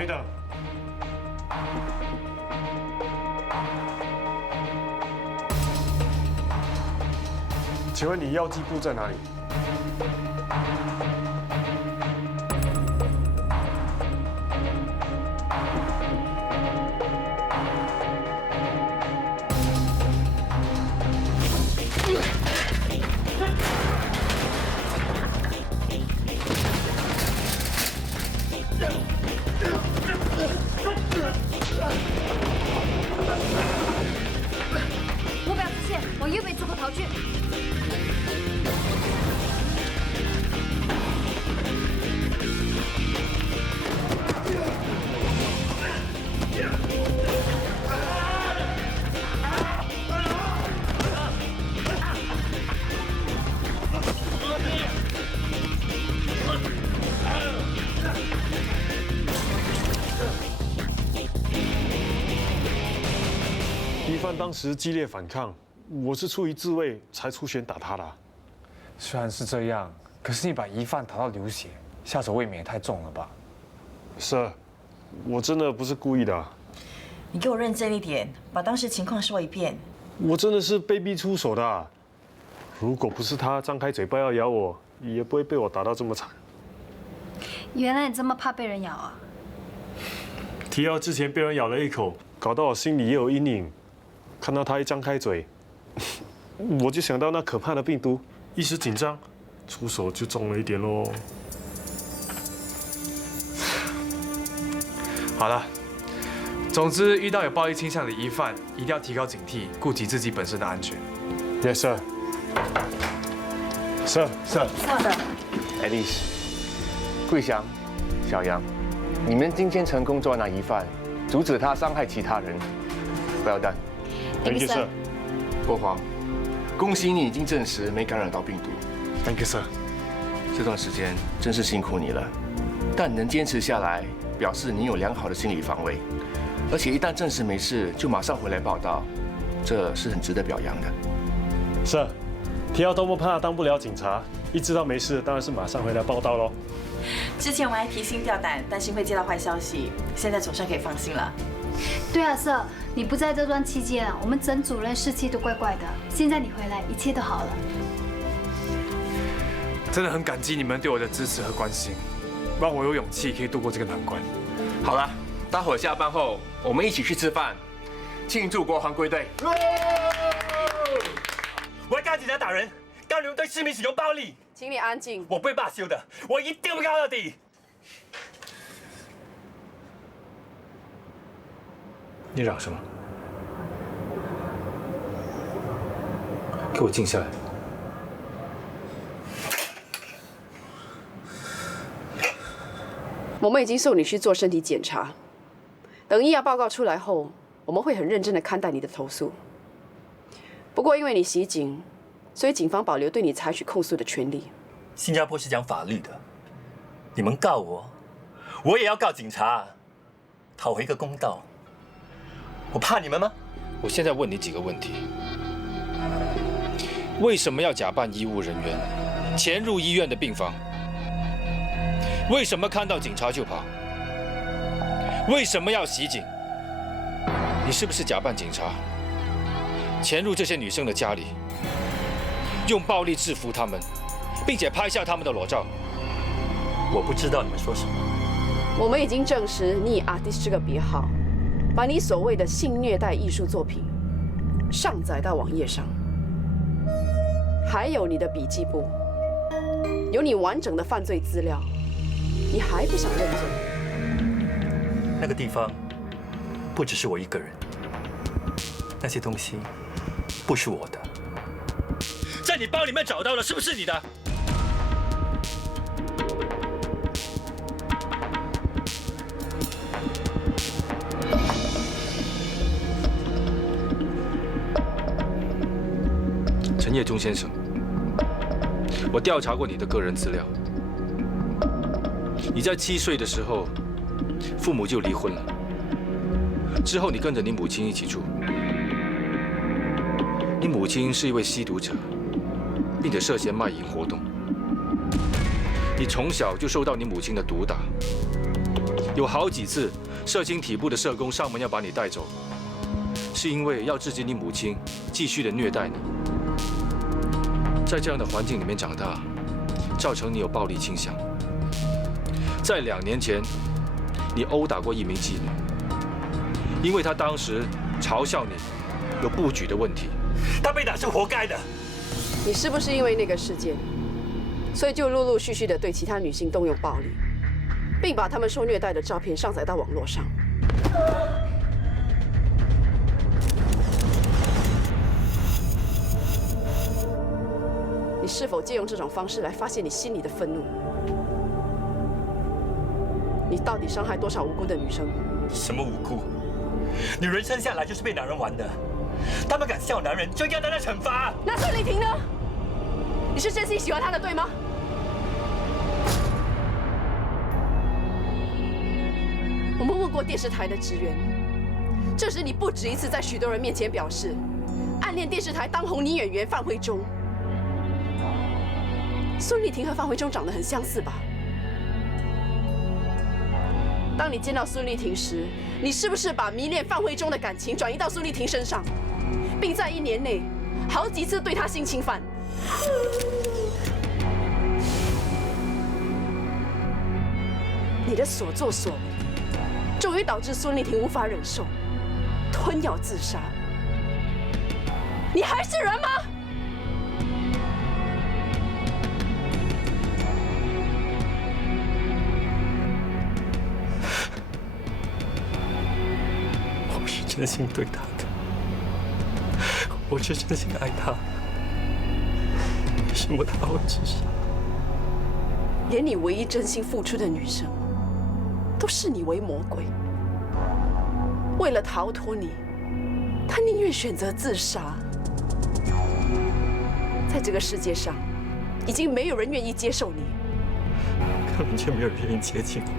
等一等。请问你药剂部在哪里？目标直线往右边出口逃去。疑犯当时激烈反抗，我是出于自卫才出拳打他的。虽然是这样，可是你把疑犯打到流血，下手未免也太重了吧Sir，我真的不是故意的。你给我认真一点，把当时情况说一遍。我真的是被逼出手的。如果不是他张开嘴巴要咬我，也不会被我打到这么惨。原来你这么怕被人咬啊！提奥之前被人咬了一口，搞到我心里也有阴影。看到他一张开嘴，我就想到那可怕的病毒，一时紧张，出手就重了一点喽。好了，总之遇到有暴力倾向的疑犯，一定要提高警惕，顾及自己本身的安全。Yes, sir. Sir, sir. 是的。Alice、桂祥、小杨，你们今天成功抓拿疑犯，阻止他伤害其他人。Well done. Thank you, sir. 国华，恭喜你已经证实没感染到病毒。 Thank you, sir. 这段时间真是辛苦你了，但能坚持下来，表示你有良好的心理防卫，而且一旦证实没事，就马上回来报道，这是很值得表扬的。Sir， 提奥多么怕当不了警察，一知道没事，当然是马上回来报道喽。之前我还提心吊胆，担心会接到坏消息，现在总算可以放心了。对啊，Sir，你不在这段期间啊，我们整组人士气都怪怪的。现在你回来，一切都好了。真的很感激你们对我的支持和关心，让我有勇气可以度过这个难关。好了，待会儿下班后我们一起去吃饭，庆祝国防归队。我要告警察打人，告你们对市民使用暴力。请你安静。我不会罢休的，我一定会告到底。你嚷什么？给我静下来！我们已经送你去做身体检查，等医疗报告出来后，我们会很认真的看待你的投诉。不过因为你袭警，所以警方保留对你采取控诉的权利。新加坡是讲法律的，你们告我，我也要告警察，讨回一个公道。我怕你们吗？我现在问你几个问题：为什么要假扮医务人员，潜入医院的病房？为什么看到警察就跑？为什么要袭警？你是不是假扮警察，潜入这些女生的家里，用暴力制服她们，并且拍下她们的裸照？我不知道你们说什么。我们已经证实你以 artist 这个别号，把你所谓的性虐待艺术作品上载到网页上，还有你的笔记簿，有你完整的犯罪资料，你还不想认罪？那个地方不只是我一个人，那些东西不是我的。在你包里面找到的，是不是你的？陈业忠先生，我调查过你的个人资料。你在7岁的时候，父母就离婚了。之后，你跟着你母亲一起住。你母亲是一位吸毒者，并且涉嫌卖淫活动。你从小就受到你母亲的毒打，有好几次，社青体部的社工上门要把你带走，是因为要制止你母亲继续的虐待你。在这样的环境里面长大，造成你有暴力倾向。在2年前，你殴打过一名妓女，因为她当时嘲笑你有不举的问题。他被打是活该的。你是不是因为那个事件，所以就陆陆续续的对其他女性动用暴力，并把她们受虐待的照片上载到网络上？你是否借用这种方式来发泄你心里的愤怒？你到底伤害多少无辜的女生？什么无辜？女人生下来就是被男人玩的，他们敢笑男人，就应该得到惩罚。那孙丽婷呢？你是真心喜欢她的，对吗？我们问过电视台的职员，这时你不止一次在许多人面前表示，暗恋电视台当红女演员范慧中。孙丽婷和范慧中长得很相似吧？当你见到孙丽婷时，你是不是把迷恋范慧中的感情转移到孙丽婷身上，并在1年内好几次对她性侵犯？你的所作所为，终于导致孙丽婷无法忍受，吞药自杀。你还是人吗？我是真心对他的，我是真心爱他。为什么他会自杀？连你唯一真心付出的女生，都视你为魔鬼。为了逃脱你，她宁愿选择自杀。在这个世界上，已经没有人愿意接受你，根本就没有人愿意接近我，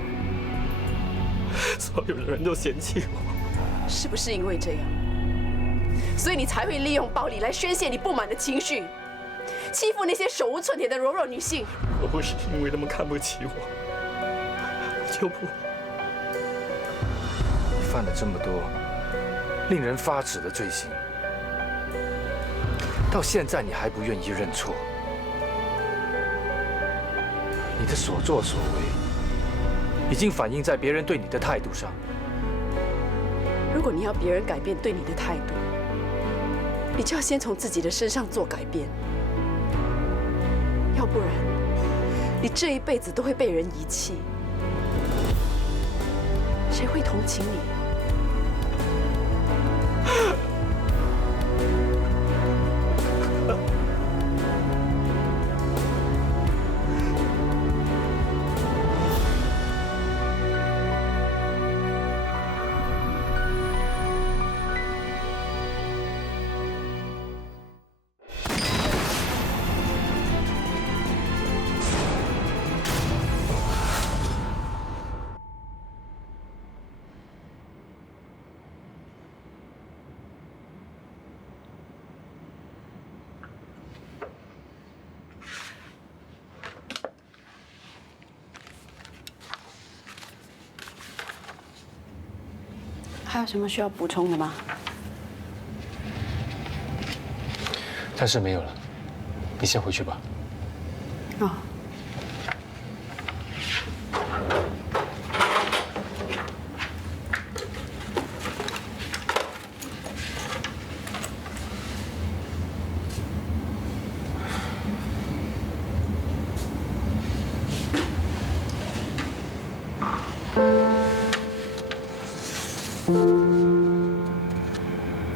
所有的人都嫌弃我。是不是因为这样，所以你才会利用暴力来宣泄你不满的情绪，欺负那些手无寸铁的柔弱女性？我不是因为他们看不起我就不。你犯了这么多令人发指的罪行，到现在你还不愿意认错，你的所作所为已经反映在别人对你的态度上。如果你要别人改变对你的态度，你就要先从自己的身上做改变，要不然你这一辈子都会被人遗弃，谁会同情你？还有什么需要补充的吗？暂时没有了，你先回去吧。哦。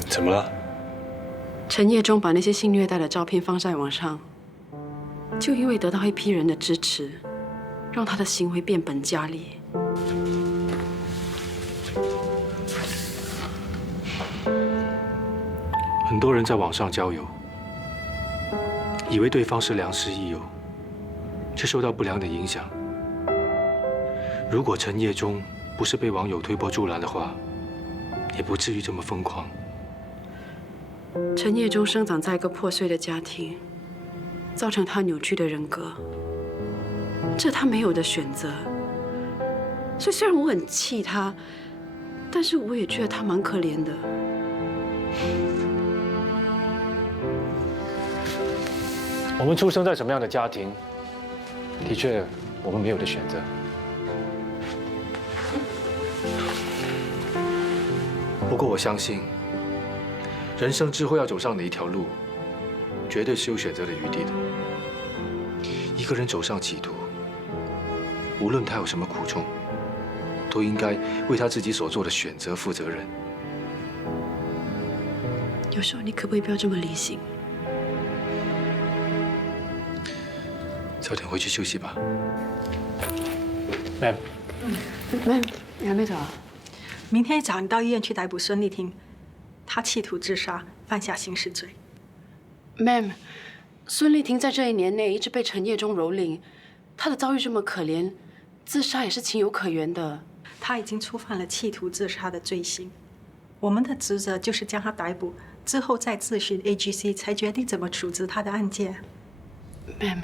怎么了？陈业忠把那些性虐待的照片放在网上，就因为得到一批人的支持，让他的行为变本加厉。很多人在网上交友，以为对方是良师益友，却受到不良的影响。如果陈业忠不是被网友推波助澜的话，也不至于这么疯狂。陈业忠生长在一个破碎的家庭，造成他扭曲的人格，这他没有的选择，所以虽然我很气他，但是我也觉得他蛮可怜的。我们出生在什么样的家庭，的确，我们没有的选择。不过我相信，人生之后要走上哪一条路，绝对是有选择的余地的。一个人走上歧途，无论他有什么苦衷，都应该为他自己所做的选择负责任。有时候你可不可以不要这么理性？早点回去休息吧。Ma'am， 你还没走啊？明天一早你到医院去逮捕孙丽婷，她企图自杀，犯下刑事罪。Ma'am， 孙丽婷在这1年内一直被陈业忠蹂躏，她的遭遇这么可怜，自杀也是情有可原的。她已经触犯了企图自杀的罪行，我们的职责就是将她逮捕，之后再咨询 AGC 才决定怎么处置她的案件。Ma'am，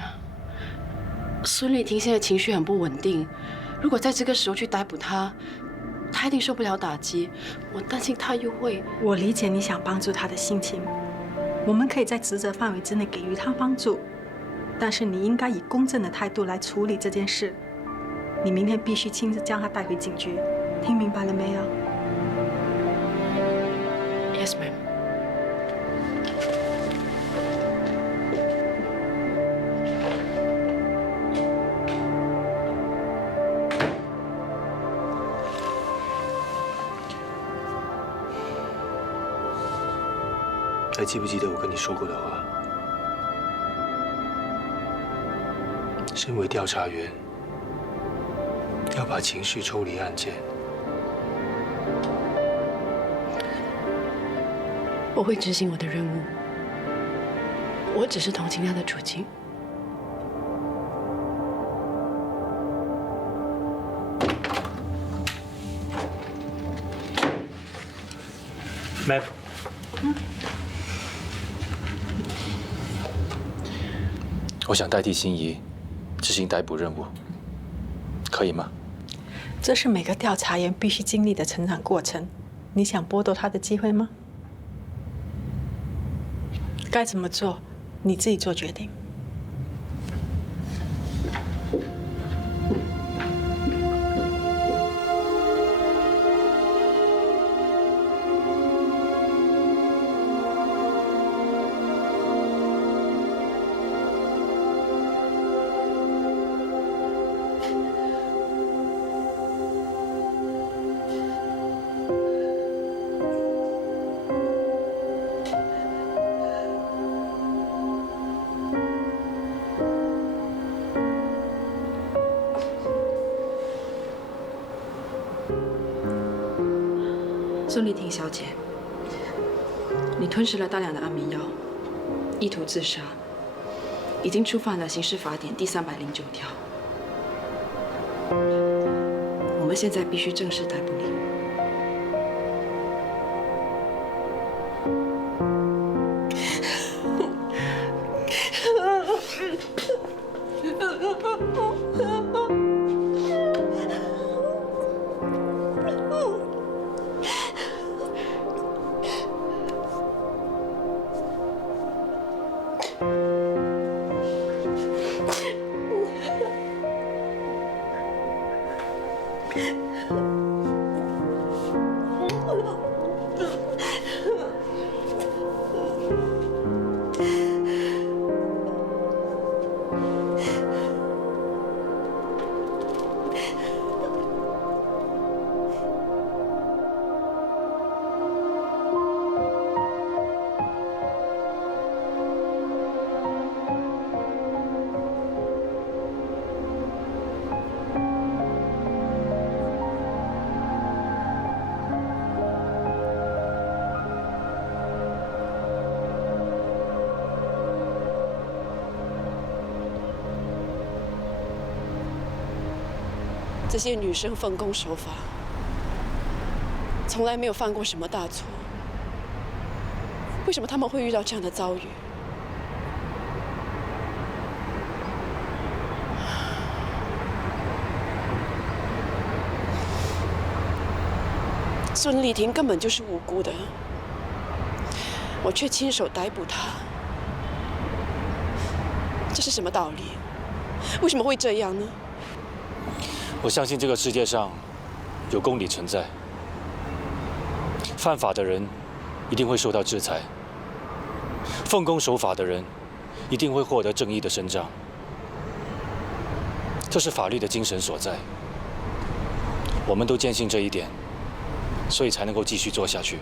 孙丽婷现在情绪很不稳定，如果在这个时候去逮捕她，她一定受不了打击。我担心她又会……我理解你想帮助她的心情，我们可以在职责范围之内给予她帮助，但是你应该以公正的态度来处理这件事。你明天必须亲自将她带回警局，听明白了没有 ？Yes, ma'am。还记不记得我跟你说过的话？身为调查员，要把情绪抽离案件。我会执行我的任务，我只是同情他的处境。Ma'am，我想代替心怡执行逮捕任务，可以吗？这是每个调查员必须经历的成长过程，你想剥夺他的机会吗？该怎么做，你自己做决定。孙丽婷小姐，你吞食了大量的安眠药，意图自杀，已经触犯了刑事法典第309条。我们现在必须正式逮捕你。这些女生奉公守法，从来没有犯过什么大错，为什么她们会遇到这样的遭遇？孙丽婷根本就是无辜的，我却亲手逮捕她，这是什么道理？为什么会这样呢？我相信这个世界上有公理存在，犯法的人一定会受到制裁，奉公守法的人一定会获得正义的伸张。这是法律的精神所在，我们都坚信这一点，所以才能够继续做下去，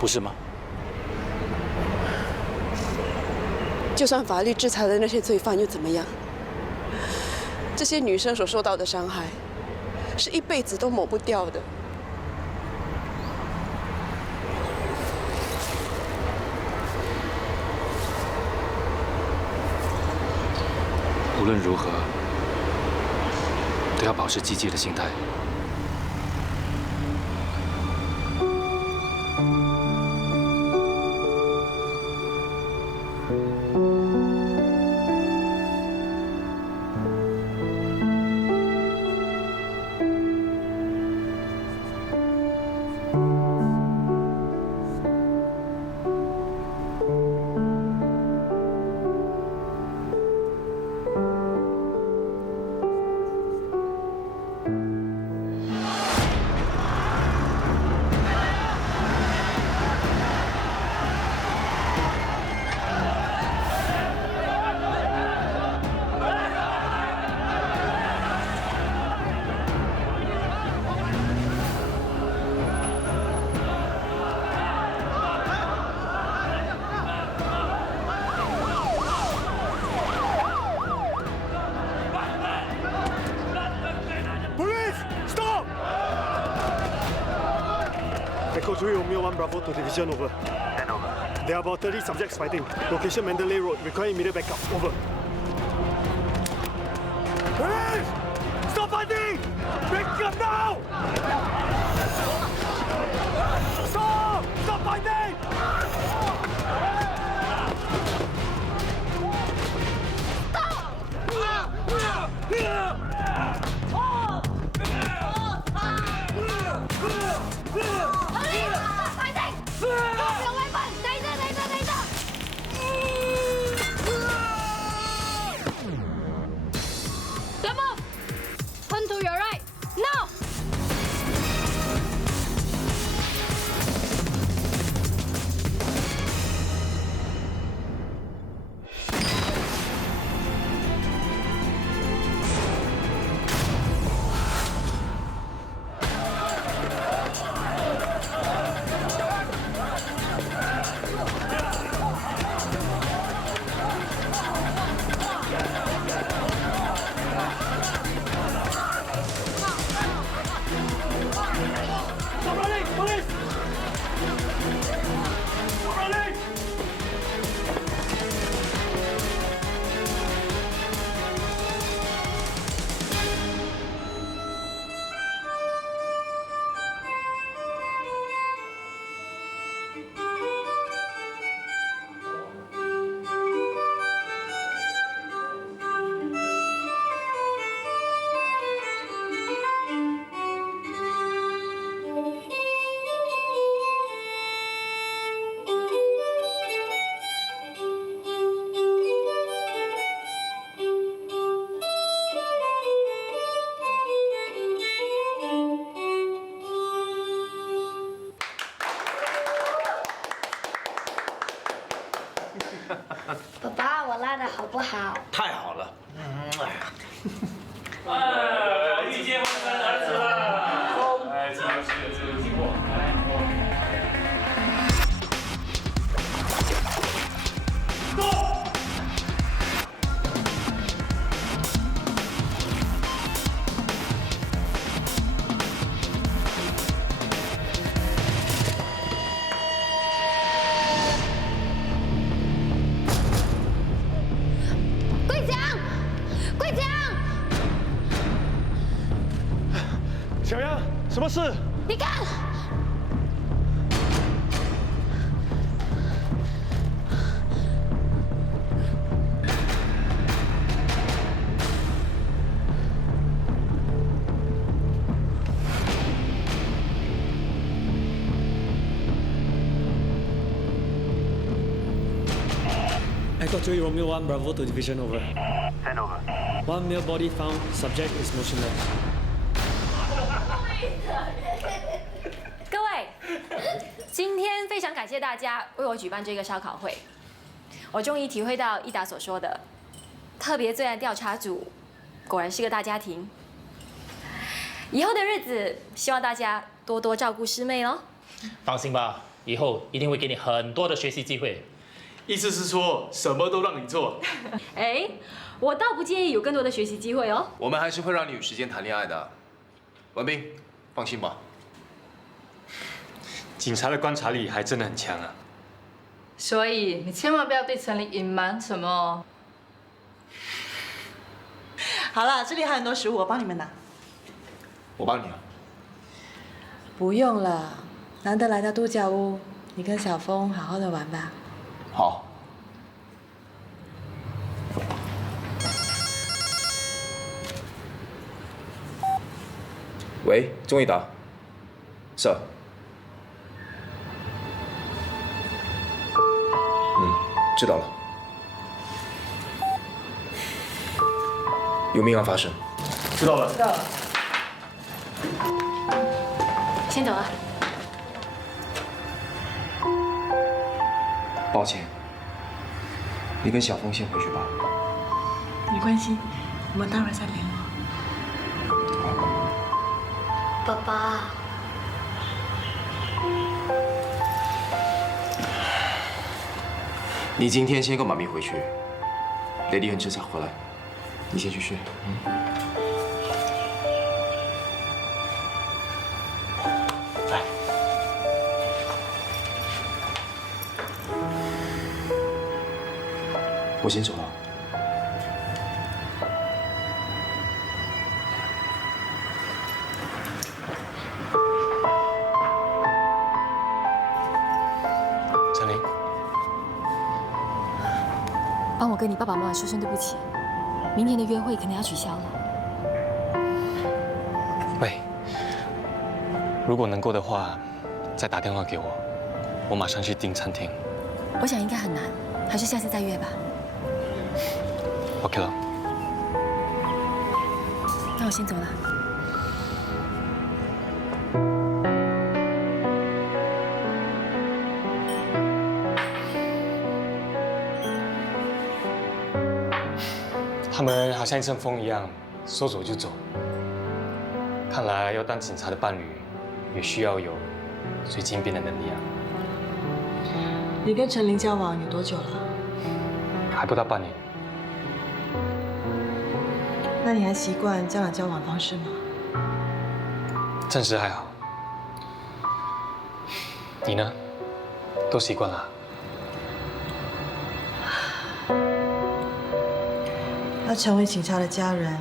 不是吗？就算法律制裁了那些罪犯又怎么样？这些女生所受到的伤害，是一辈子都抹不掉的。无论如何，都要保持积极的心态。Echo 3 Romeo 1 Bravo to Division, over. And over. There are about 30 subjects fighting. Location Mandalay Road. Require immediate backup. Over. Police! Stop fighting! Break up now! Stop! Stop fighting! Turn to your right, now!爸爸，我拉的好不好？太好了。遇见我的儿子了！哎，这有经过。小杨，什么事？你看， Got to Romeo 1, Bravo to division over. Send over. One male body found, subject is motionless. 各位，今天非常感谢大家为我举办这个烧烤会。我终于体会到伊达所说的，特别罪案调查组果然是个大家庭。以后的日子，希望大家多多照顾师妹哦。放心吧，以后一定会给你很多的学习机会。意思是说什么都让你做？哎，我倒不介意有更多的学习机会哦。我们还是会让你有时间谈恋爱的。文斌，放心吧。警察的观察力还真的很强啊。所以你千万不要对陈琳隐瞒什么哦。好了，这里还有很多食物，我帮你们拿。我帮你啊。不用了，难得来到度假屋，你跟小峰好好的玩吧。好。喂，钟义达。是。知道了。有命案发生。知道了。知道了。先走了。抱歉，你跟小峰先回去吧。没关系，我们待会儿再联络。爸爸。你今天先跟妈咪回去，雷迪很迟才回来，你先去睡。来，我先走了。陈琳。帮我跟你爸爸妈妈说声对不起，明天的约会可能要取消了。喂，如果能够的话，再打电话给我，我马上去订餐厅。我想应该很难，还是下次再约吧。OK 了。那我先走了。他们好像一阵风一样，说走就走。看来要当警察的伴侣，也需要有随机应变的能力啊。你跟陈琳交往有多久了？还不到半年。那你还习惯这样的交往方式吗？暂时还好。你呢？都习惯了？要成为警察的家人，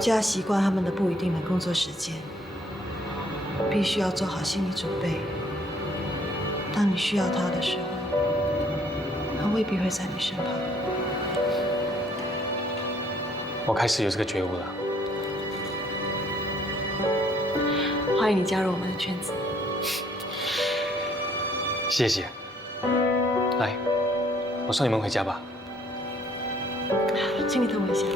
就要习惯他们的不一定的工作时间，必须要做好心理准备。当你需要他的时候，他未必会在你身旁。我开始有这个觉悟了。欢迎你加入我们的圈子。谢谢。来，我送你们回家吧。请你等我一下。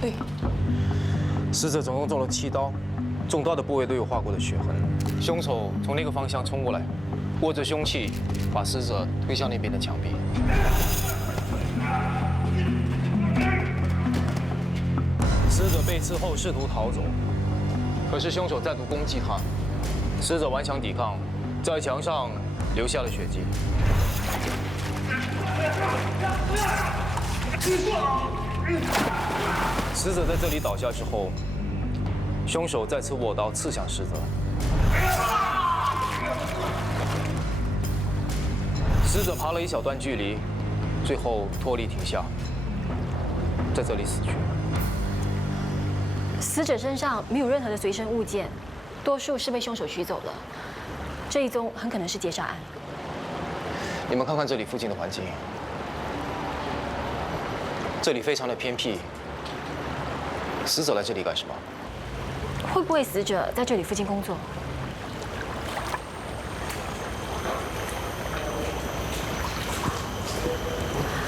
对，死者总共中了7刀，中刀的部位都有划过的血痕。凶手从那个方向冲过来，握着凶器把死者推向那边的墙壁。死者被刺后试图逃走，可是凶手再度攻击他，死者顽强抵抗，在墙上留下了血迹。死者在这里倒下之后，凶手再次握刀刺向死者，死者爬了一小段距离，最后脱力停下，在这里死去。死者身上没有任何的随身物件，多数是被凶手取走了。这一宗很可能是劫杀案。你们看看这里附近的环境，这里非常的偏僻。死者来这里干什么？会不会死者在这里附近工作？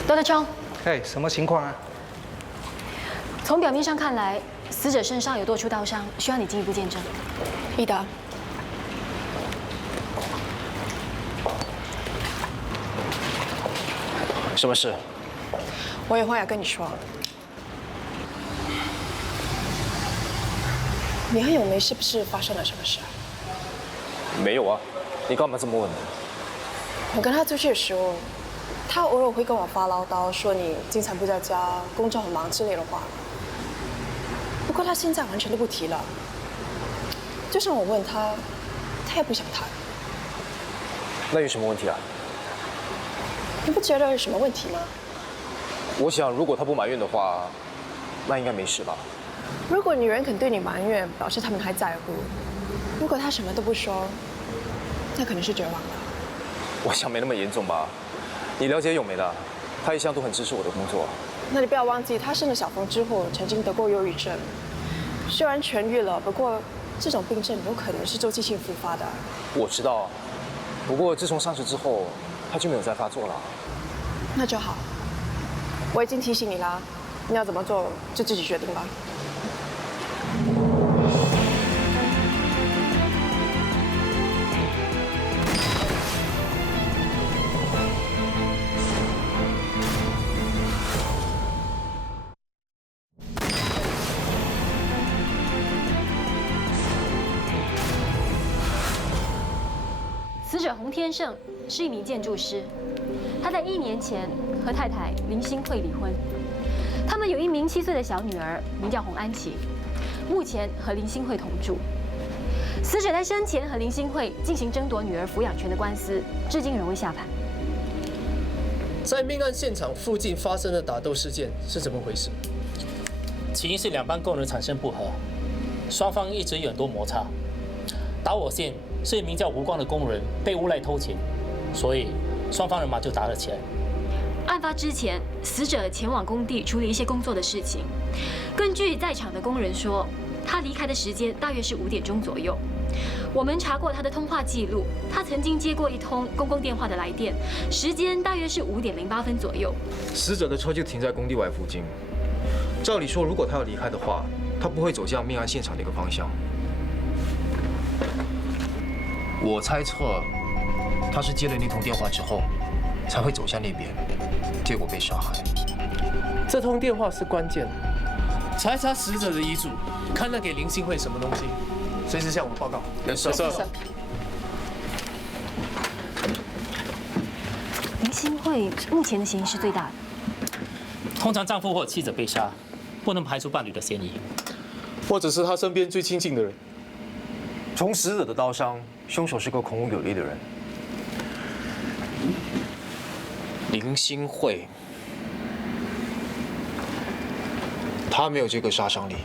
罗德忠，什么情况啊？从表面上看来，死者身上有多处刀伤，需要你进一步见证。伊达，什么事？我有话要跟你说。你和咏梅是不是发生了什么事？没有啊，你干嘛这么问呢？我跟他出去的时候，他偶尔会跟我发唠叨，说你经常不在家，工作很忙之类的话。不过他现在完全都不提了，就算我问他，他也不想谈。那有什么问题啊？你不觉得有什么问题吗？我想，如果他不埋怨的话，那应该没事吧。如果女人肯对你埋怨，表示他们还在乎；如果他什么都不说，那可能是绝望了。我想没那么严重吧。你了解咏梅的，她一向都很支持我的工作。那你不要忘记，她生了小峰之后，曾经得过忧郁症，虽然痊愈了，不过这种病症有可能是周期性复发的。我知道，不过自从上市之后，她就没有再发作了。那就好，我已经提醒你啦，你要怎么做就自己决定吧。死者洪天胜是一名建筑师，他在1年前和太太林新慧离婚，他们有一名7岁的小女儿，名叫洪安琪，目前和林新慧同住。死者在生前和林新慧进行争夺女儿抚养权的官司，至今仍未下盘。在命案现场附近发生的打斗事件是怎么回事？起因是两班工人产生不和，双方一直有很多摩擦。导火线是一名叫吴光的工人被诬赖偷钱，所以双方人马就打了起来。案发之前，死者前往工地处理一些工作的事情。根据在场的工人说，他离开的时间大约是5点钟左右。我们查过他的通话记录，他曾经接过一通公共电话的来电，时间大约是5点08分左右。死者的车就停在工地外附近。照理说，如果他要离开的话，他不会走向命案现场的一个方向。我猜测，他是接了那通电话之后，才会走向那边，结果被杀害。这通电话是关键，查一查死者的遗嘱，看他给林新慧什么东西，随时向我报告。是。林新慧目前的嫌疑是最大的。通常丈夫或妻子被杀，不能排除伴侣的嫌疑，或者是他身边最亲近的人。从死者的刀伤，凶手是个孔武有力的人。林新慧，他没有这个杀伤力。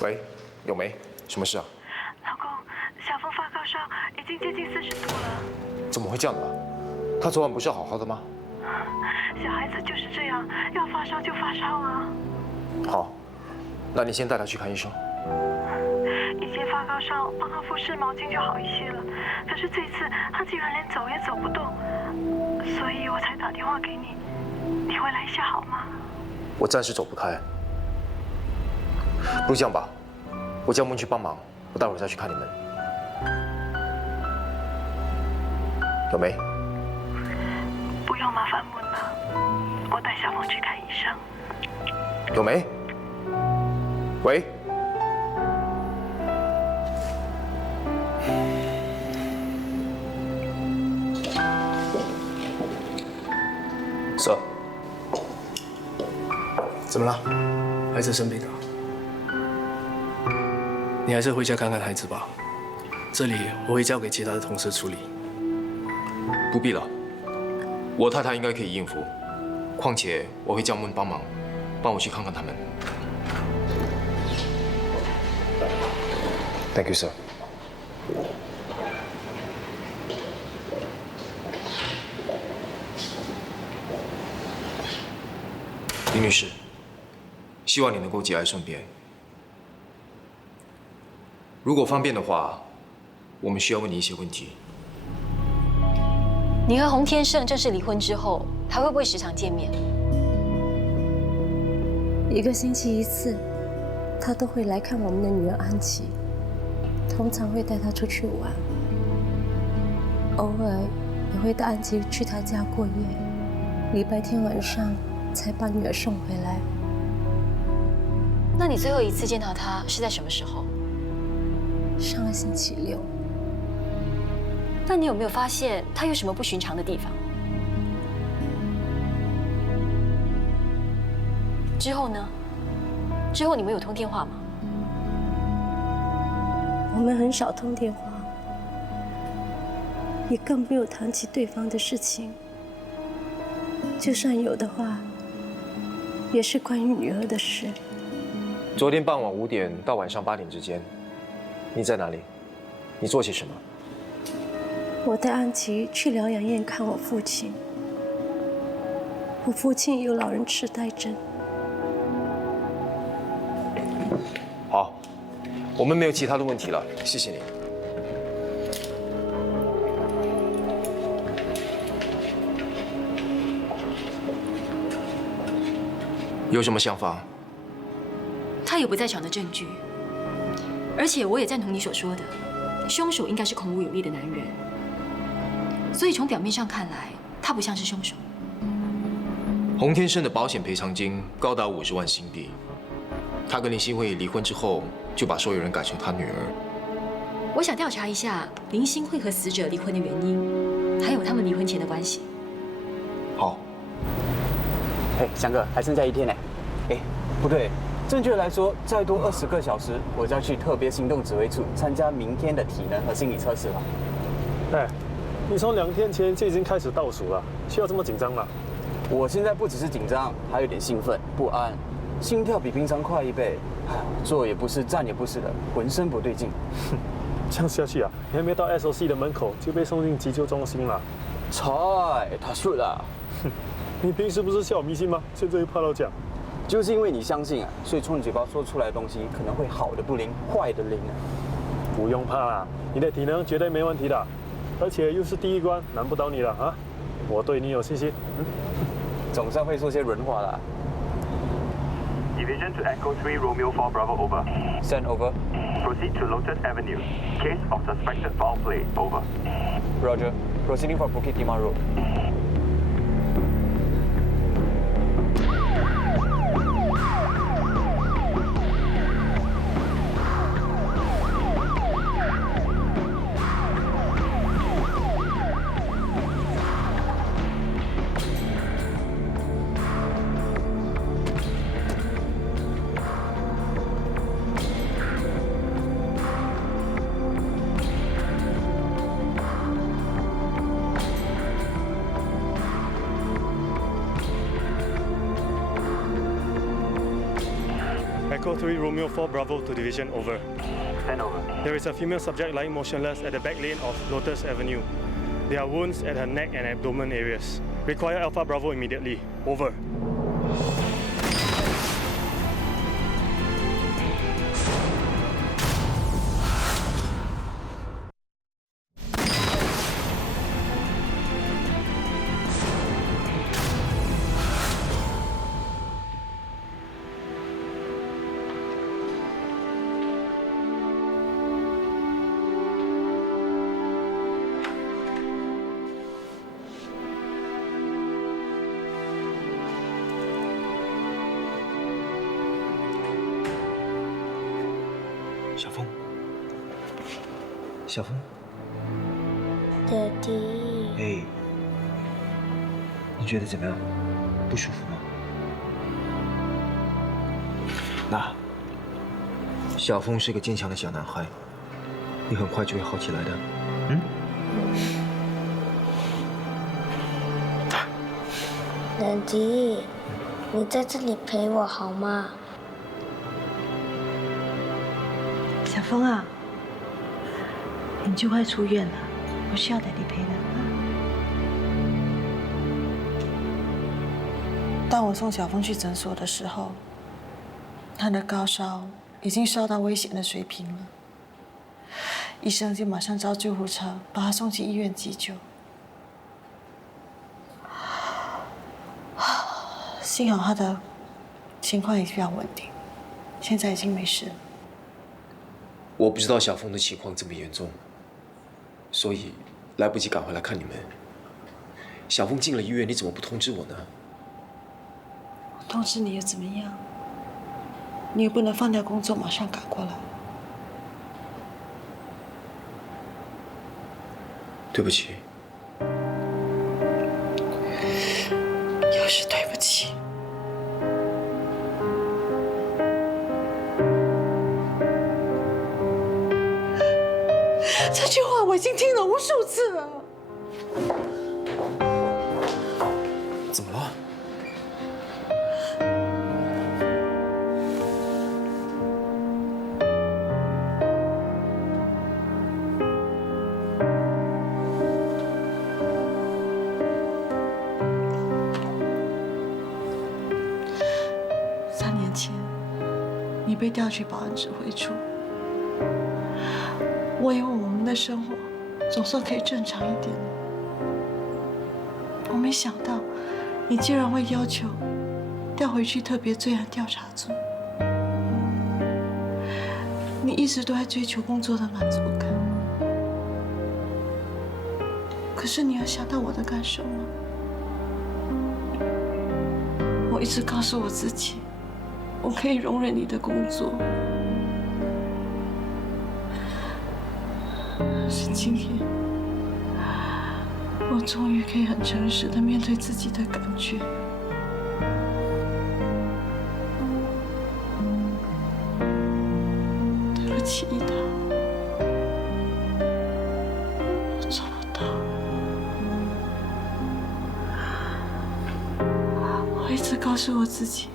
喂，咏梅，什么事啊？老公，小峰发高烧，已经接近40度了。怎么会这样的？他昨晚不是好好的吗？小孩子就是这样，要发烧就发烧啊。好，那你先带他去看医生。以前发高烧，帮他敷湿毛巾就好一些了，可是这次他竟然连走也走不动，所以我才打电话给你。你回来一下好吗？我暂时走不开。不如这样吧，我叫梦去帮忙，我待会儿再去看你们。有没？不用麻烦梦了，我带小梦去看医生。有没？喂。Sir， 怎么了？孩子生病了，你还是回家看看孩子吧。这里我会交给其他的同事处理。不必了，我太太应该可以应付。况且我会叫梦帮忙，帮我去看看他们。Thank you, sir. 林女士，希望你能够节哀顺变。如果方便的话，我们需要问你一些问题。你和洪天胜正式离婚之后，还会不会时常见面？1个星期1次，他都会来看我们的女儿安琪，通常会带她出去玩，偶尔也会带安琪去他家过夜，礼拜天晚上才把女儿送回来。那你最后一次见到他是在什么时候？上个星期6。那你有没有发现他有什么不寻常的地方？之后呢？之后你们有通电话吗？我们很少通电话，也更没有谈起对方的事情。就算有的话，也是关于女儿的事。昨天傍晚5点到晚上8点之间，你在哪里？你做些什么？我带安琪去疗养院看我父亲。我父亲有老人痴呆症。好，我们没有其他的问题了，谢谢你。有什么想法？他有不在场的证据，而且我也赞同你所说的，凶手应该是孔武有力的男人。所以从表面上看来，他不像是凶手。洪天胜的保险赔偿金高达50万新币，他跟林新慧离婚之后，就把所有人改成他女儿。我想调查一下林新慧和死者离婚的原因，还有他们离婚前的关系。好。哎，翔哥，还剩下1天呢。哎，不对，正确来说，再多20个小时，我就要去特别行动指挥处参加明天的体能和心理测试了。哎，你从2天前就已经开始倒数了，需要这么紧张吗？我现在不只是紧张，还有点兴奋、不安，心跳比平常快1倍。坐也不是，站也不是的，浑身不对劲。这样下去啊，你还没到 SOC 的门口就被送进急救中心了。菜，他输了。你平时不是笑我迷信吗？现在又怕到讲。就是因为你相信啊，所以从你嘴巴说出来的东西可能会好的不灵，坏的灵啊。不用怕啦，你的体能绝对没问题的，而且又是第1关，难不倒你了啊！我对你有信心。总算会说些人话了。Division to Echo 3 Romeo 4 Bravo over. Send over. Proceed to Lotus Avenue. Case of suspected foul play over. Roger. Proceeding for Bukit Timah Road. Echo 3 Romeo 4 Bravo to Division over. Send over. There is a female subject lying motionless at the back lane of Lotus Avenue. There are wounds at her neck and abdomen areas. Require Alpha Bravo immediately. Over.小峰，小峰，爹地。哎，你觉得怎么样？不舒服吗？那，小峰是个坚强的小男孩，你很快就会好起来的。嗯。爹地，你在这里陪我好吗？小峰啊，你就快出院了，不需要爹地陪的。当我送小峰去诊所的时候，他的高烧已经烧到危险的水平了，医生就马上召救护车把他送去医院急救。幸好他的情况也比较稳定，现在已经没事了。我不知道小峰的情况这么严重，所以来不及赶回来看你们。小峰进了医院，你怎么不通知我呢？我通知你又怎么样？你也不能放掉工作马上赶过来。对不起。又是对不起。这句话我已经听了无数次了。怎么了？3年前，你被调去保安指挥处。我以为我们的生活总算可以正常一点了，我没想到你竟然会要求调回去特别罪案调查组。你一直都在追求工作的满足感，可是你有想到我的感受吗？我一直告诉我自己，我可以容忍你的工作。是今天，我终于可以很诚实的面对自己的感觉。对不起，伊达，我做不到。我一直告诉我自己，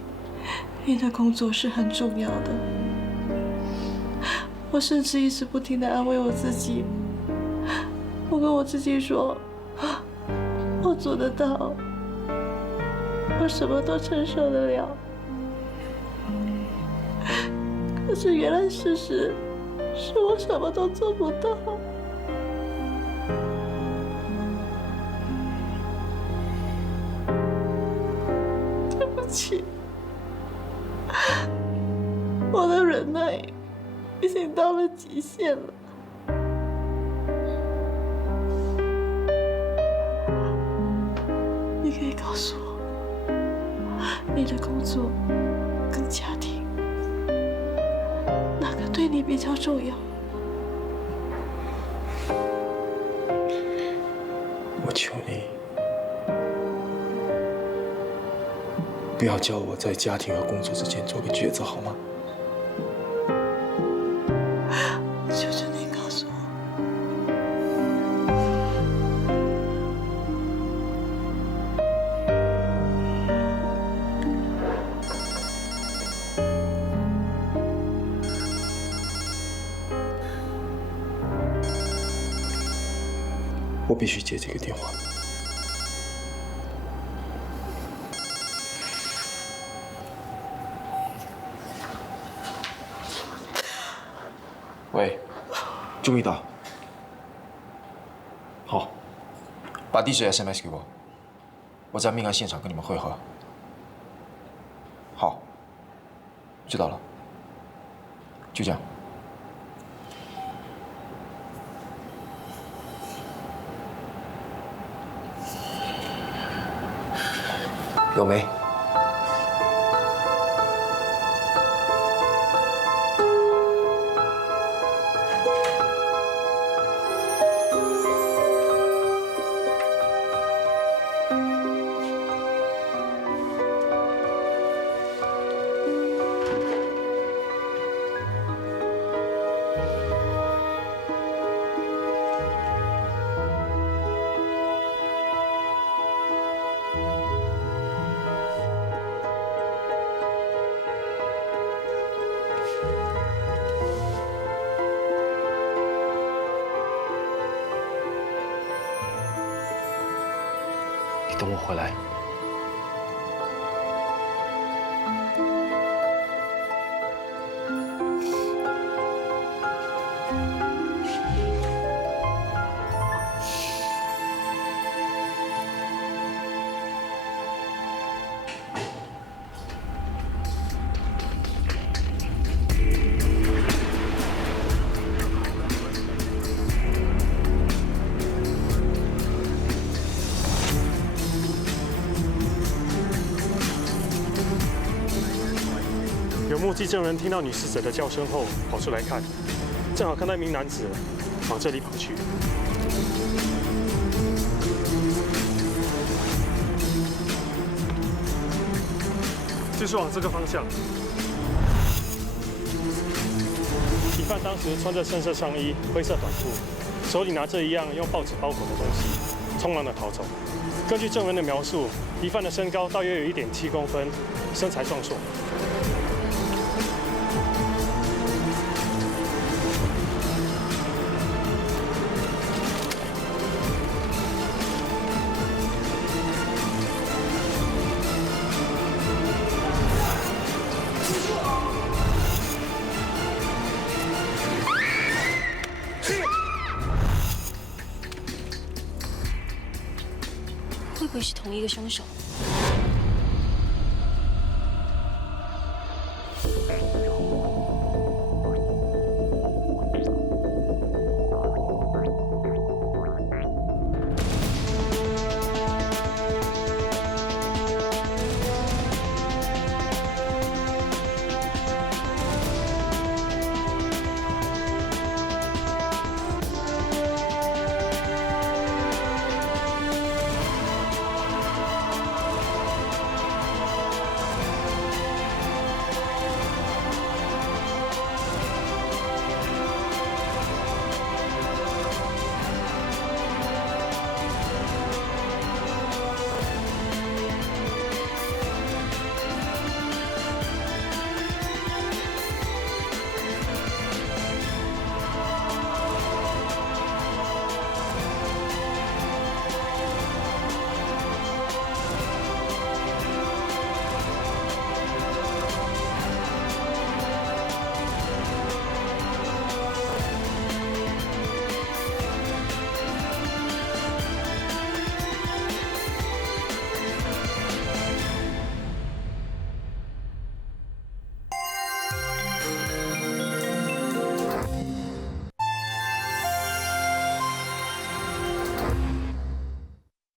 你的工作是很重要的。我甚至一直不停地安慰我自己，我跟我自己说，我做得到，我什么都承受得了。可是原来事实是我什么都做不到。对不起，我的忍耐已经到了极限了。你可以告诉我，你的工作跟家庭哪个对你比较重要？我求你，不要叫我在家庭和工作之间做个抉择，好吗？求求你告诉我，我必须接这个电话。喂，注意到。好，把地址 SMS 给我，我在命案现场跟你们会合。好，知道了，就这样。有没？等我回来。目击证人听到女死者的叫声后跑出来看，正好看到一名男子往这里跑去。就是往这个方向。疑犯当时穿着深色上衣、灰色短裤，手里拿着一样用报纸包裹的东西，匆忙地逃走。根据证人的描述，疑犯的身高大约有1.7公分，身材壮硕。会不会是同一个凶手？